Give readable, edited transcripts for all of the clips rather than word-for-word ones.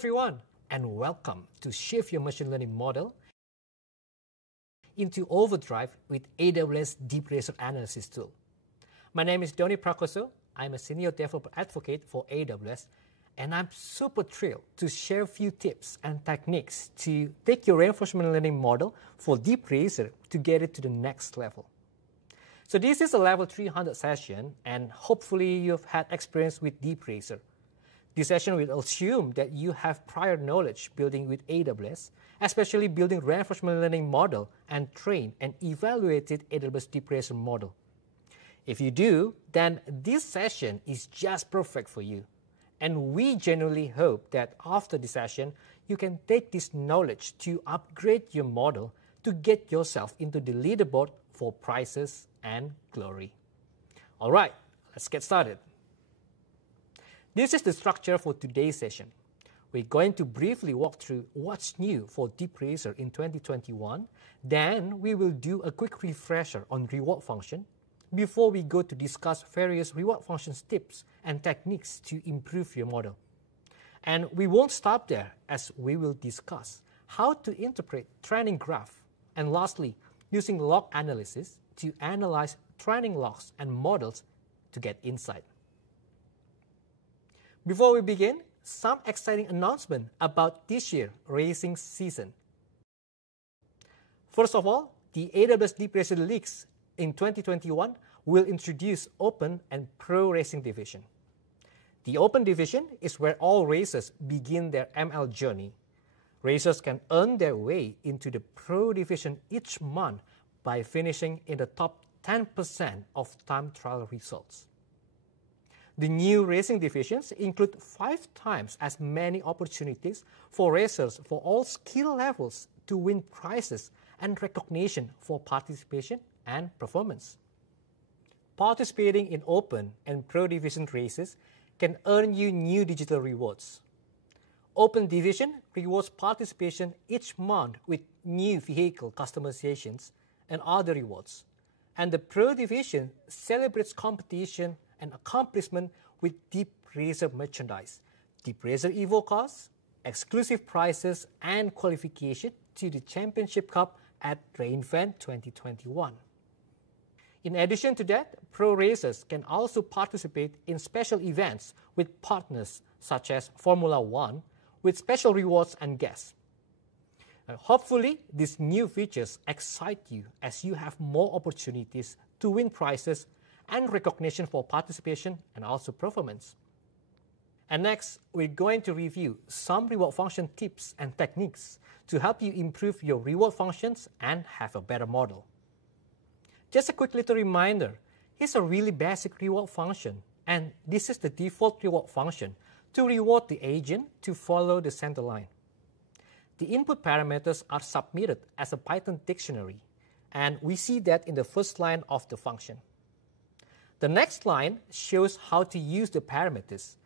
everyone, and welcome to shift your machine learning model into overdrive with AWS DeepRacer analysis tool. My name is Doni Prakoso. I'm a senior developer advocate for AWS, and I'm super thrilled to share a few tips and techniques to take your reinforcement learning model for DeepRacer to get it to the next level. So this is a level 300 session, and hopefully you've had experience with DeepRacer. This session will assume that you have prior knowledge building with AWS, especially building reinforcement learning model and train and evaluated AWS DeepRacer model. If you do, then this session is just perfect for you. And we genuinely hope that after this session, you can take this knowledge to upgrade your model to get yourself into the leaderboard for prizes and glory. All right, let's get started. This is the structure for today's session. We're going to briefly walk through what's new for DeepRacer in 2021. Then we will do a quick refresher on reward function before we go to discuss various reward functions tips and techniques to improve your model. And we won't stop there, as we will discuss how to interpret training graph, and lastly, using log analysis to analyze training logs and models to get insight. Before we begin, some exciting announcement about this year's racing season. First of all, the AWS DeepRacer Leagues in 2021 will introduce Open and Pro Racing Division. The Open Division is where all racers begin their ML journey. Racers can earn their way into the Pro Division each month by finishing in the top 10% of time trial results. The new racing divisions include 5 times as many opportunities for racers for all skill levels to win prizes and recognition for participation and performance. Participating in Open and Pro Division races can earn you new digital rewards. Open Division rewards participation each month with new vehicle customizations and other rewards. And the Pro Division celebrates competition and accomplishment with DeepRacer merchandise, DeepRacer Evo cars, exclusive prizes, and qualification to the Championship Cup at reInvent 2021. In addition to that, pro racers can also participate in special events with partners such as Formula One with special rewards and guests. Hopefully, these new features excite you as you have more opportunities to win prizes and recognition for participation and also performance. And next, we're going to review some reward function tips and techniques to help you improve your reward functions and have a better model. Just a quick little reminder, here's a really basic reward function, and this is the default reward function to reward the agent to follow the center line. The input parameters are submitted as a Python dictionary, and we see that in the first line of the function. The next line shows how to use the parameters,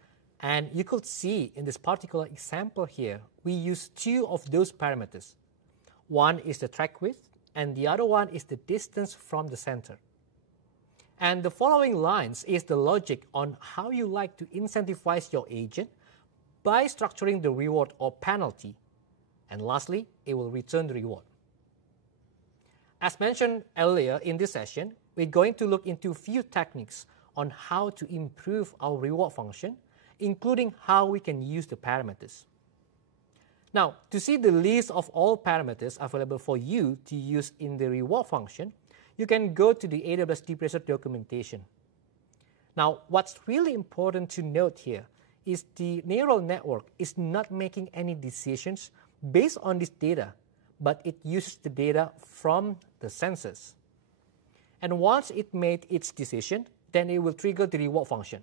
and you could see in this particular example here, we use 2 of those parameters. One is the track width, and the other one is the distance from the center. And the following lines is the logic on how you like to incentivize your agent by structuring the reward or penalty. And lastly, it will return the reward. As mentioned earlier in this session, we're going to look into a few techniques on how to improve our reward function, including how we can use the parameters. Now, to see the list of all parameters available for you to use in the reward function, you can go to the AWS DeepRacer documentation. Now, what's really important to note here is the neural network is not making any decisions based on this data, but it uses the data from the sensors. And once it made its decision, then it will trigger the reward function.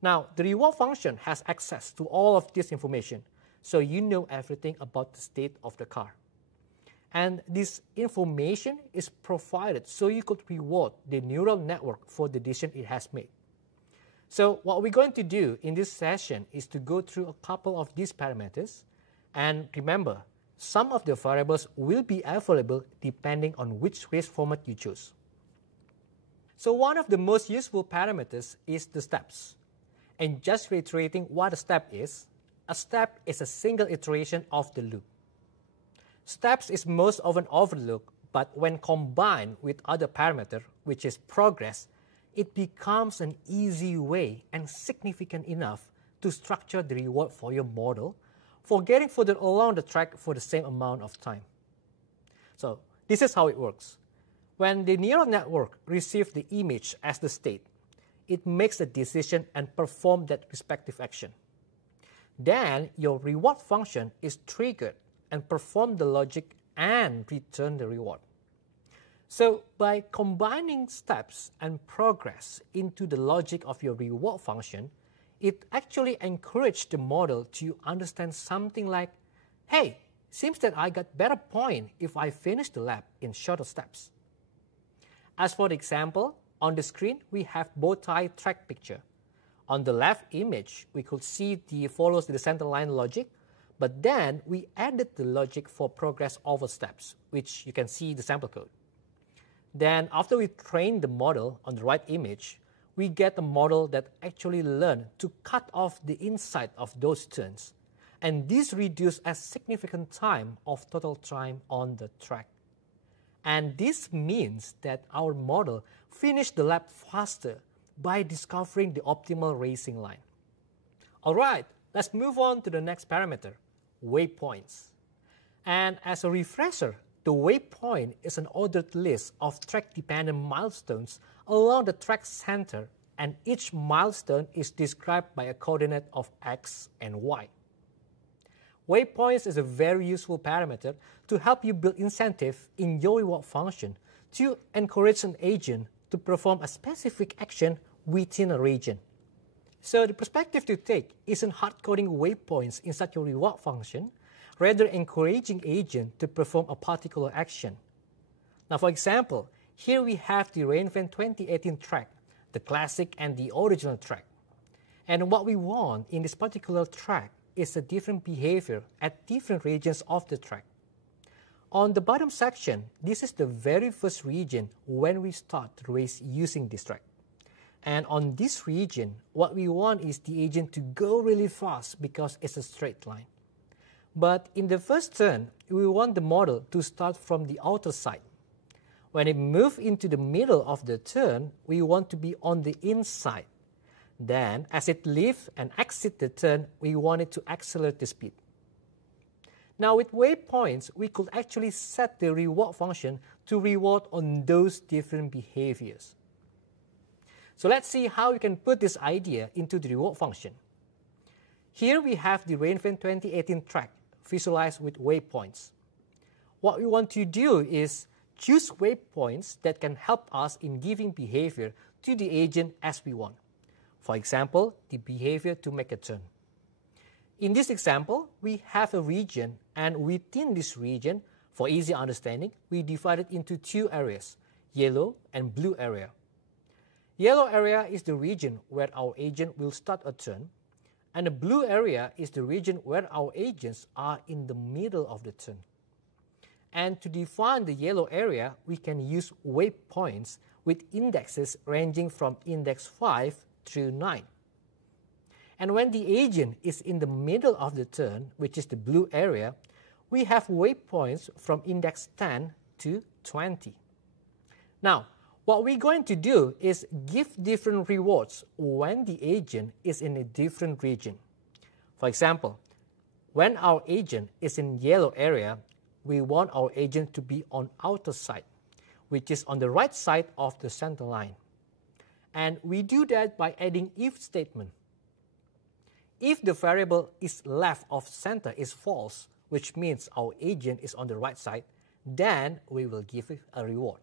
Now, the reward function has access to all of this information, so you know everything about the state of the car. And this information is provided so you could reward the neural network for the decision it has made. So what we're going to do in this session is to go through a couple of these parameters. And remember, some of the variables will be available depending on which race format you choose. So one of the most useful parameters is the steps. And just reiterating what a step is, a step is a single iteration of the loop. Steps is most often overlooked, but when combined with other parameter, which is progress, it becomes an easy way and significant enough to structure the reward for your model for getting further along the track for the same amount of time. So this is how it works. When the neural network receives the image as the state, it makes a decision and performs that respective action. Then your reward function is triggered and perform the logic and return the reward. So by combining steps and progress into the logic of your reward function, it actually encourages the model to understand something like, hey, seems that I got better point if I finish the lab in shorter steps. As for the example, on the screen we have bow tie track picture. On the left image, we could see the follows the center line logic, but then we added the logic for progress over steps, which you can see the sample code. Then after we train the model on the right image, we get a model that actually learns to cut off the inside of those turns. And this reduces a significant time of total time on the track. And this means that our model finished the lap faster by discovering the optimal racing line. All right, let's move on to the next parameter, waypoints. And as a refresher, the waypoint is an ordered list of track-dependent milestones along the track center, and each milestone is described by a coordinate of x and y. Waypoints is a very useful parameter to help you build incentive in your reward function to encourage an agent to perform a specific action within a region. So the perspective to take isn't hard-coding waypoints inside your reward function, rather encouraging agent to perform a particular action. Now for example, here we have the reInvent 2018 track, the classic and the original track. And what we want in this particular track is a different behavior at different regions of the track. On the bottom section, this is the very first region when we start the race using this track. And on this region, what we want is the agent to go really fast because it's a straight line. But in the first turn, we want the model to start from the outer side. When it moves into the middle of the turn, we want to be on the inside. Then, as it leaves and exits the turn, we want it to accelerate the speed. Now with waypoints, we could actually set the reward function to reward on those different behaviors. So let's see how we can put this idea into the reward function. Here we have the reInvent 2018 track visualized with waypoints. What we want to do is choose waypoints that can help us in giving behavior to the agent as we want. For example, the behavior to make a turn. In this example, we have a region, and within this region, for easy understanding, we divide it into two areas, yellow and blue area. Yellow area is the region where our agent will start a turn, and the blue area is the region where our agents are in the middle of the turn. And to define the yellow area, we can use waypoints with indexes ranging from index 5 through 9. And when the agent is in the middle of the turn, which is the blue area, we have waypoints from index 10 to 20. Now, what we're going to do is give different rewards when the agent is in a different region. For example, when our agent is in yellow area, we want our agent to be on outer side, which is on the right side of the center line. And we do that by adding if statement. If the variable is left of center is false, which means our agent is on the right side, then we will give it a reward.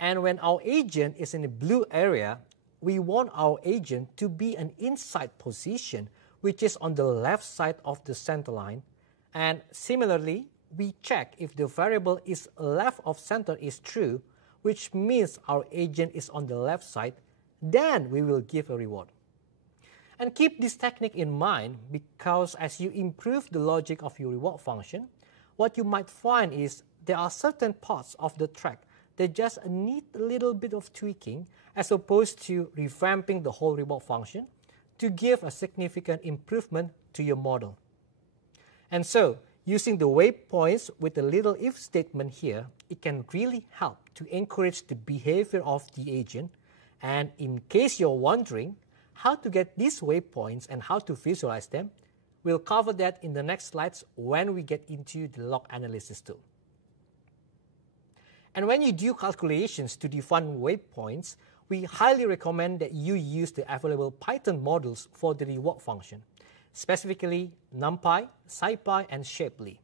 And when our agent is in the blue area, we want our agent to be an inside position, which is on the left side of the center line. And similarly, we check if the variable is left of center is true, which means our agent is on the left side, then we will give a reward. And keep this technique in mind, because as you improve the logic of your reward function, what you might find is there are certain parts of the track that just need a little bit of tweaking as opposed to revamping the whole reward function to give a significant improvement to your model. And so, using the waypoints with the little if statement here, it can really help to encourage the behavior of the agent. And in case you're wondering how to get these waypoints and how to visualize them, we'll cover that in the next slides when we get into the log analysis tool. And when you do calculations to define waypoints, we highly recommend that you use the available Python models for the reward function, specifically NumPy, SciPy, and Shapely.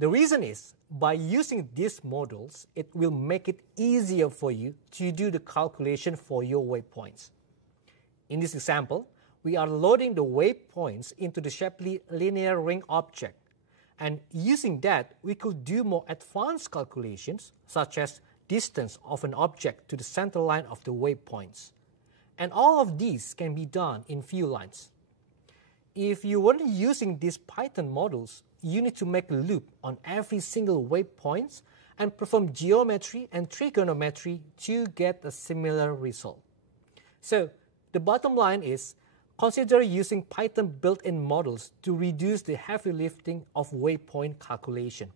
The reason is, by using these models, it will make it easier for you to do the calculation for your waypoints. In this example, we are loading the waypoints into the Shapely linear ring object. And using that, we could do more advanced calculations, such as distance of an object to the center line of the waypoints. And all of these can be done in few lines. If you weren't using these Python models, you need to make a loop on every single waypoint and perform geometry and trigonometry to get a similar result. So the bottom line is, consider using Python built-in models to reduce the heavy lifting of waypoint calculation.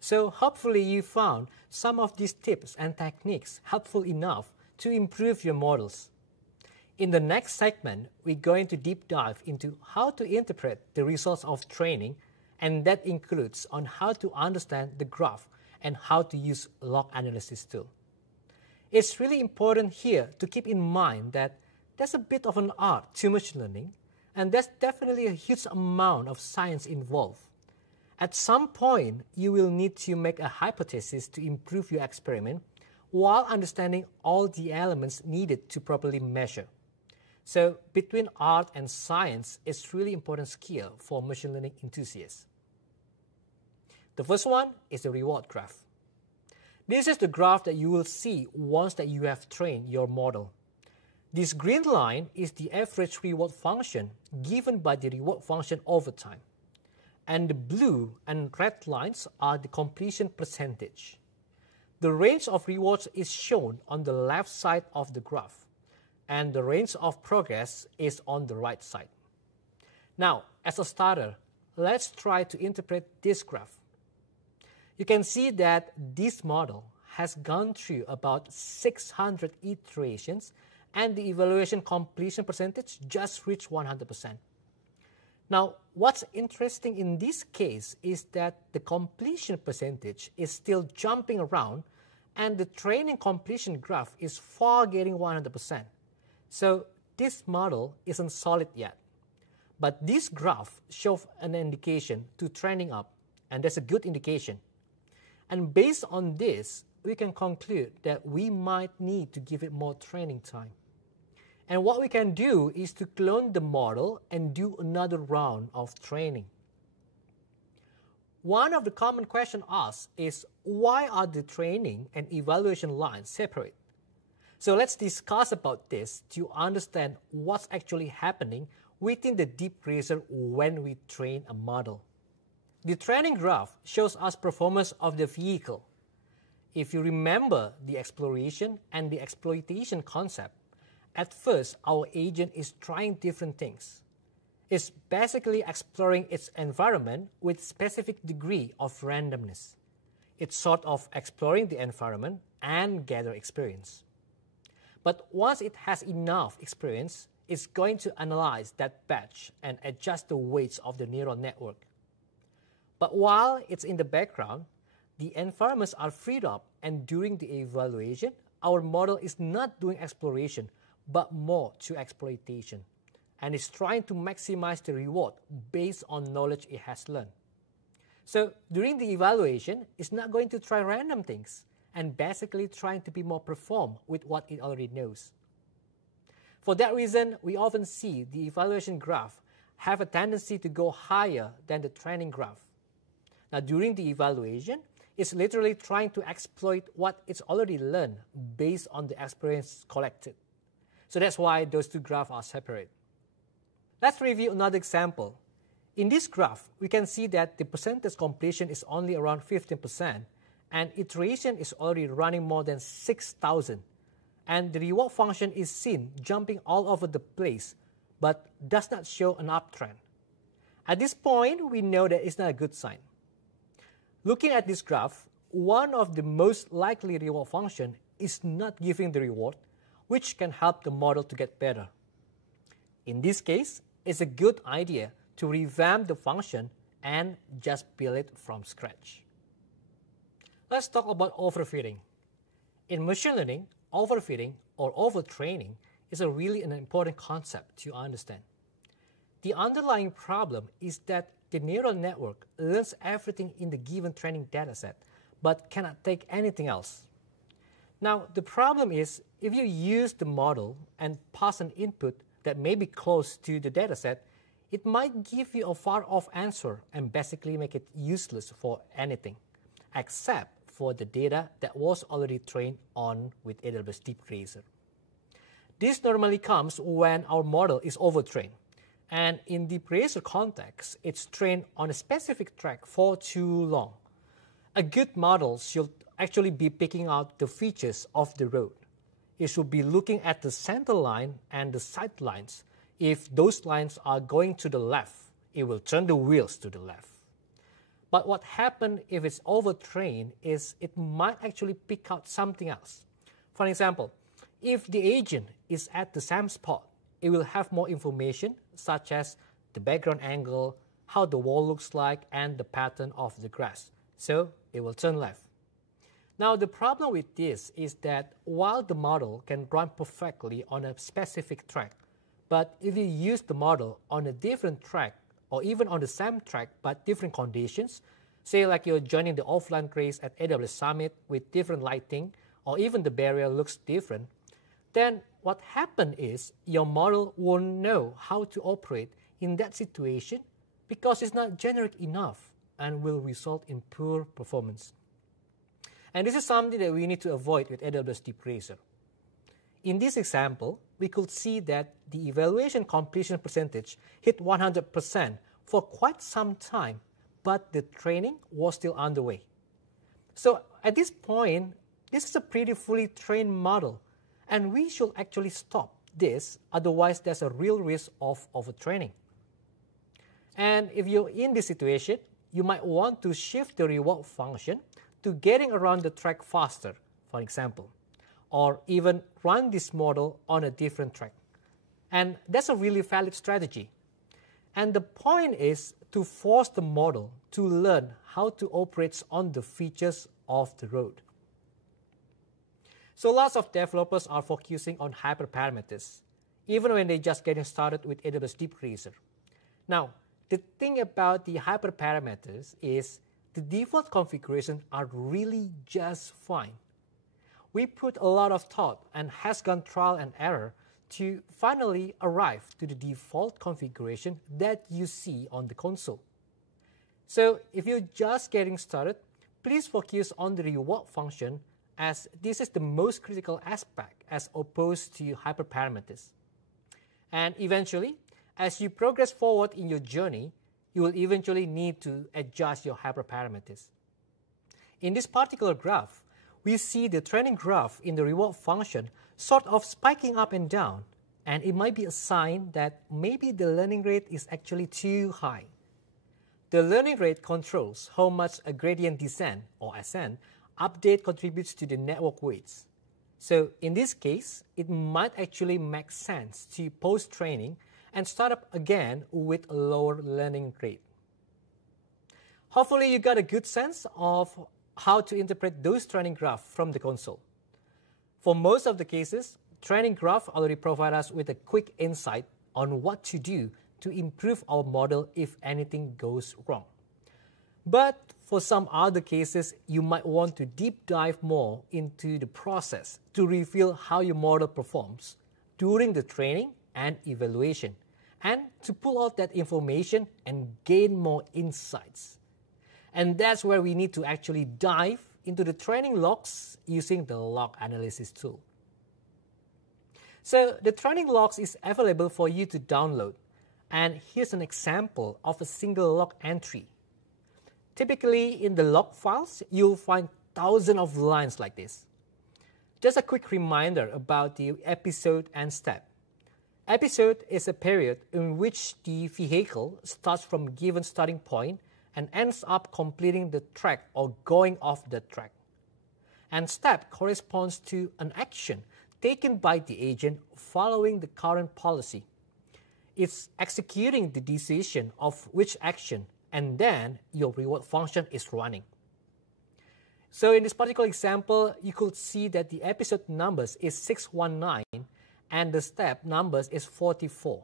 So hopefully you found some of these tips and techniques helpful enough to improve your models. In the next segment, we're going to deep dive into how to interpret the results of training, and that includes on how to understand the graph and how to use log analysis tool. It's really important here to keep in mind that there's a bit of an art to machine learning, and there's definitely a huge amount of science involved. At some point, you will need to make a hypothesis to improve your experiment while understanding all the elements needed to properly measure. So between art and science is really important skill for machine learning enthusiasts. The first one is the reward graph. This is the graph that you will see once that you have trained your model. This green line is the average reward function given by the reward function over time. And the blue and red lines are the completion percentage. The range of rewards is shown on the left side of the graph, and the range of progress is on the right side. Now, as a starter, let's try to interpret this graph. You can see that this model has gone through about 600 iterations, and the evaluation completion percentage just reached 100%. Now, what's interesting in this case is that the completion percentage is still jumping around, and the training completion graph is far getting 100%. So this model isn't solid yet. But this graph shows an indication to trending up, and that's a good indication. And based on this, we can conclude that we might need to give it more training time. And what we can do is to clone the model and do another round of training. One of the common questions asked is, why are the training and evaluation lines separate? So let's discuss about this to understand what's actually happening within the DeepRacer when we train a model. The training graph shows us performance of the vehicle. If you remember the exploration and the exploitation concept, at first our agent is trying different things. It's basically exploring its environment with specific degree of randomness. It's sort of exploring the environment and gather experience. But once it has enough experience, it's going to analyze that batch and adjust the weights of the neural network. But while it's in the background, the environments are freed up, and during the evaluation, our model is not doing exploration, but more to exploitation, and is trying to maximize the reward based on knowledge it has learned. So during the evaluation, it's not going to try random things, and basically trying to be more perform with what it already knows. For that reason, we often see the evaluation graph have a tendency to go higher than the training graph. Now, during the evaluation, it's literally trying to exploit what it's already learned based on the experience collected. So that's why those two graphs are separate. Let's review another example. In this graph, we can see that the percentage completion is only around 15%, and iteration is already running more than 6,000. And the reward function is seen jumping all over the place, but does not show an uptrend. At this point, we know that it's not a good sign. Looking at this graph, one of the most likely reward function is not giving the reward, which can help the model to get better. In this case, it's a good idea to revamp the function and just build it from scratch. Let's talk about overfitting. In machine learning, overfitting or overtraining is really an important concept to understand. The underlying problem is that the neural network learns everything in the given training dataset, but cannot take anything else. Now, the problem is if you use the model and pass an input that may be close to the dataset, it might give you a far-off answer and basically make it useless for anything, except for the data that was already trained on with AWS DeepRacer. This normally comes when our model is overtrained. And in the DeepRacer context, it's trained on a specific track for too long. A good model should actually be picking out the features of the road. It should be looking at the center line and the side lines. If those lines are going to the left, it will turn the wheels to the left. But what happens if it's overtrained is it might actually pick out something else. For example, if the agent is at the same spot, it will have more information such as the background angle, how the wall looks like, and the pattern of the grass. So it will turn left. Now the problem with this is that while the model can run perfectly on a specific track, but if you use the model on a different track or even on the same track but different conditions, say like you're joining the offline race at AWS Summit with different lighting or even the barrier looks different, then what happens is your model won't know how to operate in that situation because it's not generic enough and will result in poor performance. And this is something that we need to avoid with AWS DeepRacer. In this example, we could see that the evaluation completion percentage hit 100% for quite some time, but the training was still underway. So at this point, this is a pretty fully trained model, and we should actually stop this, otherwise there's a real risk of overtraining. And if you're in this situation, you might want to shift the reward function to getting around the track faster, for example, or even run this model on a different track. And that's a really valid strategy. And the point is to force the model to learn how to operate on the features of the road. So lots of developers are focusing on hyperparameters, even when they're just getting started with AWS DeepRacer. Now, the thing about the hyperparameters is the default configurations are really just fine. We put a lot of thought and has gone trial and error to finally arrive to the default configuration that you see on the console. So if you're just getting started, please focus on the reward function as this is the most critical aspect as opposed to hyperparameters. And eventually, as you progress forward in your journey, you will eventually need to adjust your hyperparameters. In this particular graph, we see the training graph in the reward function sort of spiking up and down, and it might be a sign that maybe the learning rate is actually too high. The learning rate controls how much a gradient descent or ascent update contributes to the network weights. So in this case, it might actually make sense to pause training and start up again with a lower learning rate. Hopefully you got a good sense of how to interpret those training graphs from the console. For most of the cases, training graph already provide us with a quick insight on what to do to improve our model if anything goes wrong. But for some other cases, you might want to deep dive more into the process to reveal how your model performs during the training and evaluation, and to pull out that information and gain more insights. And that's where we need to actually dive into the training logs using the log analysis tool. So the training logs is available for you to download. And here's an example of a single log entry. Typically in the log files, you'll find thousands of lines like this. Just a quick reminder about the episode and step. Episode is a period in which the vehicle starts from a given starting point and ends up completing the track or going off the track. And step corresponds to an action taken by the agent following the current policy. It's executing the decision of which action, and then your reward function is running. So in this particular example, you could see that the episode numbers is 619 and the step numbers is 44.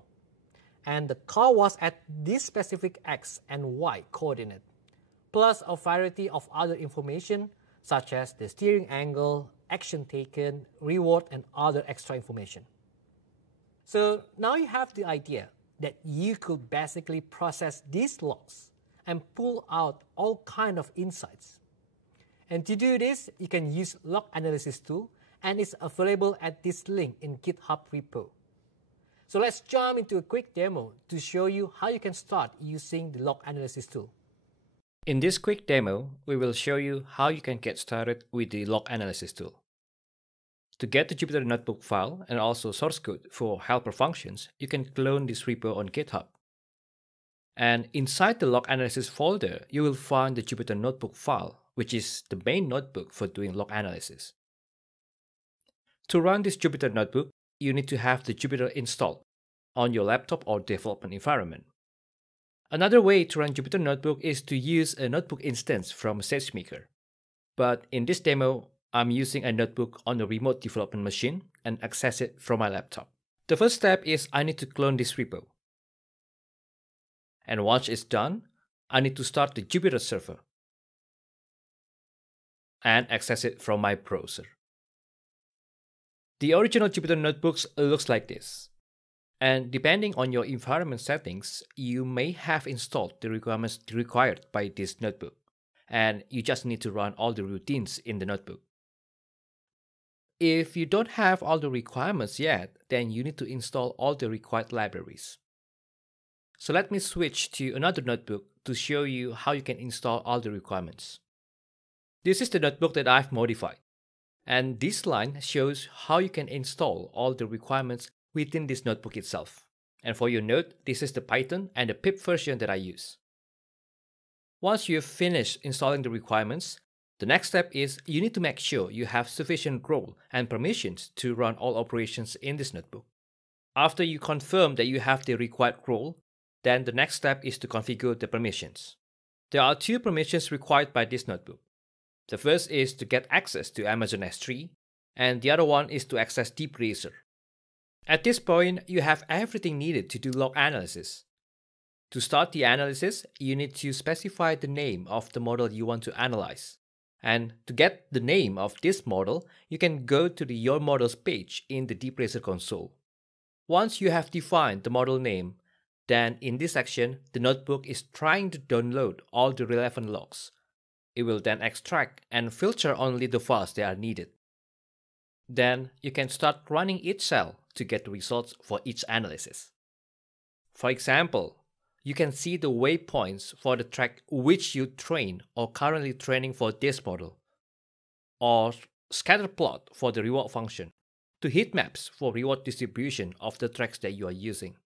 And the car was at this specific X and Y coordinate, plus a variety of other information such as the steering angle, action taken, reward, and other extra information. So now you have the idea that you could basically process these logs and pull out all kind of insights. And to do this, you can use log analysis tool, and it's available at this link in GitHub repo. So let's jump into a quick demo to show you how you can start using the log analysis tool. In this quick demo, we will show you how you can get started with the log analysis tool. To get the Jupyter Notebook file and also source code for helper functions, you can clone this repo on GitHub. And inside the log analysis folder, you will find the Jupyter Notebook file, which is the main notebook for doing log analysis. To run this Jupyter Notebook, you need to have the Jupyter installed on your laptop or development environment. Another way to run Jupyter Notebook is to use a notebook instance from SageMaker. But in this demo, I'm using a notebook on a remote development machine and access it from my laptop. The first step is I need to clone this repo. And once it's done, I need to start the Jupyter server and access it from my browser. The original Jupyter Notebooks looks like this. And depending on your environment settings, you may have installed the requirements required by this notebook. And you just need to run all the routines in the notebook. If you don't have all the requirements yet, then you need to install all the required libraries. So let me switch to another notebook to show you how you can install all the requirements. This is the notebook that I've modified. And this line shows how you can install all the requirements within this notebook itself. And for your note, this is the Python and the pip version that I use. Once you've finished installing the requirements, the next step is you need to make sure you have sufficient role and permissions to run all operations in this notebook. After you confirm that you have the required role, then the next step is to configure the permissions. There are two permissions required by this notebook. The first is to get access to Amazon S3, and the other one is to access DeepRacer. At this point, you have everything needed to do log analysis. To start the analysis, you need to specify the name of the model you want to analyze. And to get the name of this model, you can go to the Your Models page in the DeepRacer console. Once you have defined the model name, then in this section, the notebook is trying to download all the relevant logs. It will then extract and filter only the files that are needed. Then you can start running each cell to get the results for each analysis. For example, you can see the waypoints for the track which you train or currently training for this model, or scatter plot for the reward function, to heat maps for reward distribution of the tracks that you are using.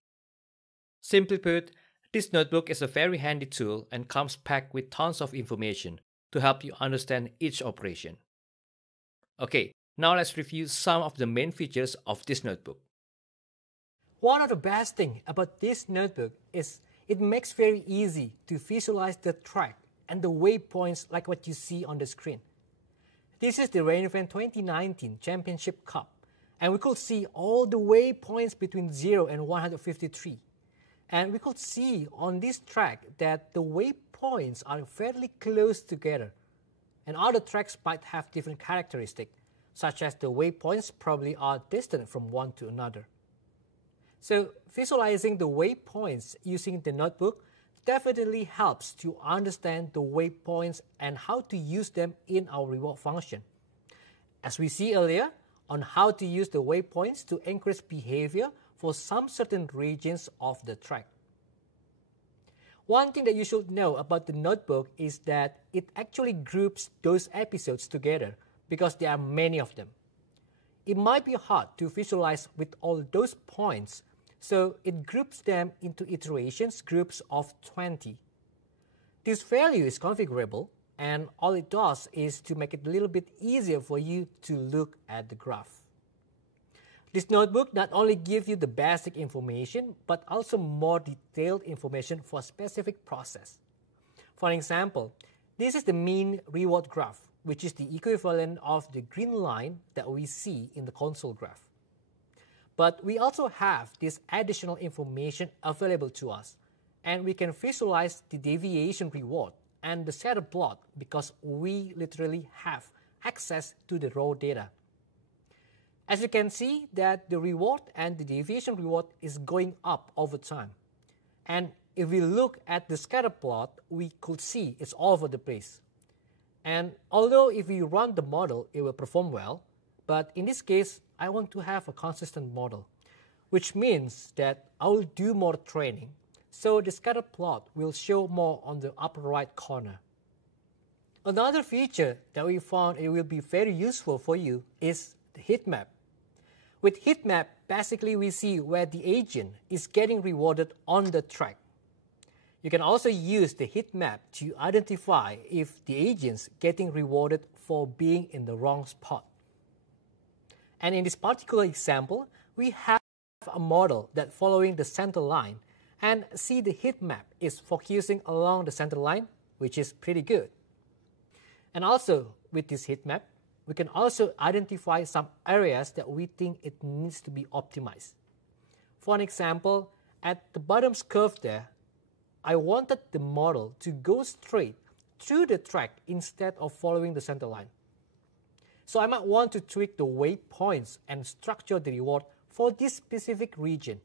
Simply put, this notebook is a very handy tool and comes packed with tons of information to help you understand each operation. Okay, now let's review some of the main features of this notebook. One of the best things about this notebook is it makes very easy to visualize the track and the waypoints like what you see on the screen. This is the Rain Event 2019 Championship Cup, and we could see all the waypoints between 0 and 153. And we could see on this track that the waypoints are fairly close together, and other tracks might have different characteristics, such as the waypoints probably are distant from one to another. So visualizing the waypoints using the notebook definitely helps to understand the waypoints and how to use them in our reward function. As we see earlier on how to use the waypoints to encourage behavior for some certain regions of the track. One thing that you should know about the notebook is that it actually groups those episodes together because there are many of them. It might be hard to visualize with all those points, So it groups them into iterations groups of 20. This value is configurable, and all it does is to make it a little bit easier for you to look at the graph. This notebook not only gives you the basic information, but also more detailed information for a specific process. For example, this is the mean reward graph, which is the equivalent of the green line that we see in the console graph. But we also have this additional information available to us, and we can visualize the deviation reward and the scatter plot because we literally have access to the raw data. As you can see that the reward and the deviation reward is going up over time. And if we look at the scatter plot, we could see it's all over the place. And although if we run the model, it will perform well, but in this case, I want to have a consistent model, which means that I will do more training, so the scatter plot will show more on the upper right corner. Another feature that we found it will be very useful for you is the heat map. With heat map, basically we see where the agent is getting rewarded on the track. You can also use the heat map to identify if the agent's getting rewarded for being in the wrong spot. And in this particular example, we have a model that following the center line, and see the heat map is focusing along the center line, which is pretty good. And also with this heat map, we can also identify some areas that we think it needs to be optimized. For an example, at the bottom curve there, I wanted the model to go straight through the track instead of following the center line. So I might want to tweak the waypoints and structure the reward for this specific region.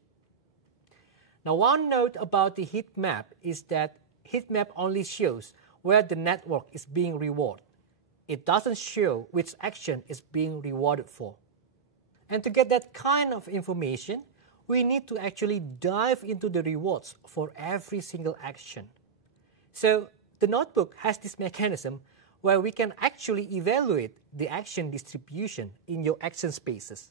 Now, one note about the heat map is that heat map only shows where the network is being rewarded. It doesn't show which action is being rewarded for. And to get that kind of information, we need to actually dive into the rewards for every single action. So the notebook has this mechanism where we can actually evaluate the action distribution in your action spaces.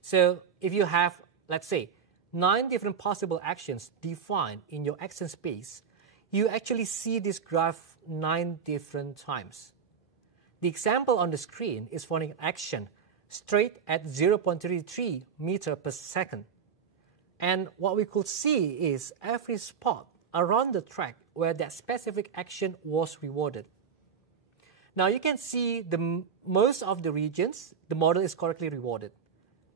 So if you have, let's say, 9 different possible actions defined in your action space, you actually see this graph 9 different times. The example on the screen is for an action straight at 0.33 meter per second. And what we could see is every spot around the track where that specific action was rewarded. Now you can see most of the regions, the model is correctly rewarded.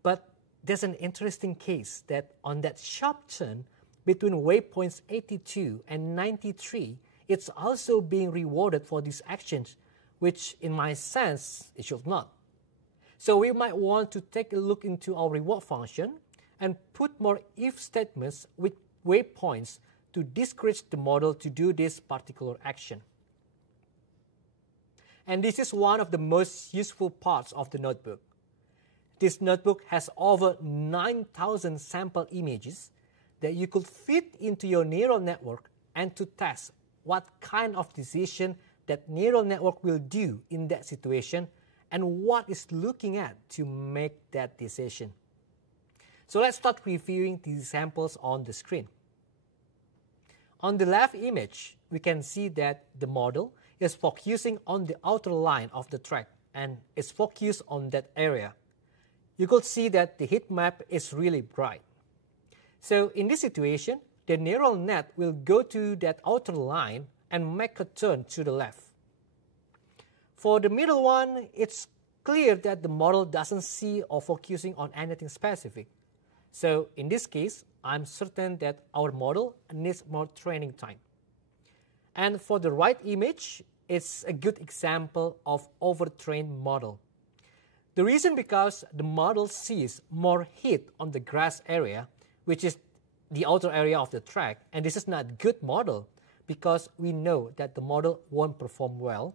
But there's an interesting case that on that sharp turn between waypoints 82 and 93, it's also being rewarded for these actions, which in my sense, it should not. So we might want to take a look into our reward function and put more if statements with waypoints to discourage the model to do this particular action. And this is one of the most useful parts of the notebook. This notebook has over 9,000 sample images that you could fit into your neural network and to test what kind of decision that neural network will do in that situation and what it's looking at to make that decision. So let's start reviewing the examples on the screen. On the left image, we can see that the model is focusing on the outer line of the track and is focused on that area. You could see that the heat map is really bright. So in this situation, the neural net will go to that outer line and make a turn to the left. For the middle one, it's clear that the model doesn't see or focusing on anything specific. So in this case, I'm certain that our model needs more training time. And for the right image, it's a good example of overtrained model. The reason because the model sees more heat on the grass area, which is the outer area of the track, and this is not a good model because we know that the model won't perform well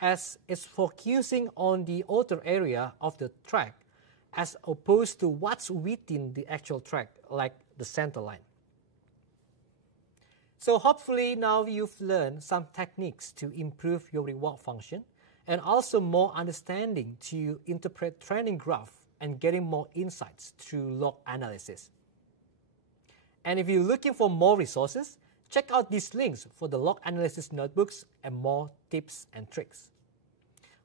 as it's focusing on the outer area of the track as opposed to what's within the actual track, like the center line. So hopefully now you've learned some techniques to improve your reward function and also more understanding to interpret training graph and getting more insights through log analysis. And if you're looking for more resources, check out these links for the log analysis notebooks and more tips and tricks.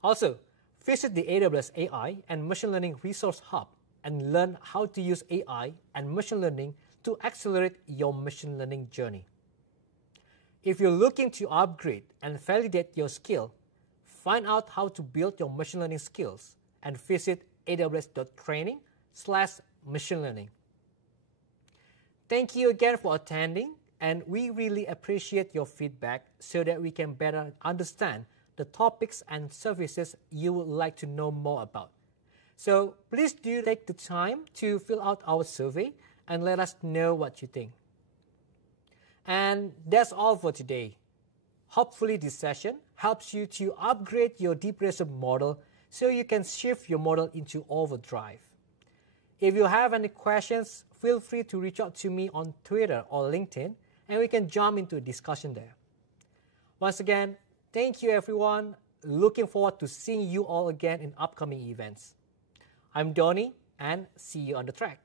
Also, visit the AWS AI and Machine Learning Resource Hub and learn how to use AI and machine learning to accelerate your machine learning journey. If you're looking to upgrade and validate your skill, find out how to build your machine learning skills and visit aws.training/machine learning. Thank you again for attending, and we really appreciate your feedback so that we can better understand the topics and services you would like to know more about. So please do take the time to fill out our survey and let us know what you think. And that's all for today. Hopefully this session helps you to upgrade your DeepRacer model so you can shift your model into overdrive. If you have any questions, feel free to reach out to me on Twitter or LinkedIn, and we can jump into a discussion there. Once again, thank you everyone. Looking forward to seeing you all again in upcoming events. I'm Donnie, and see you on the track.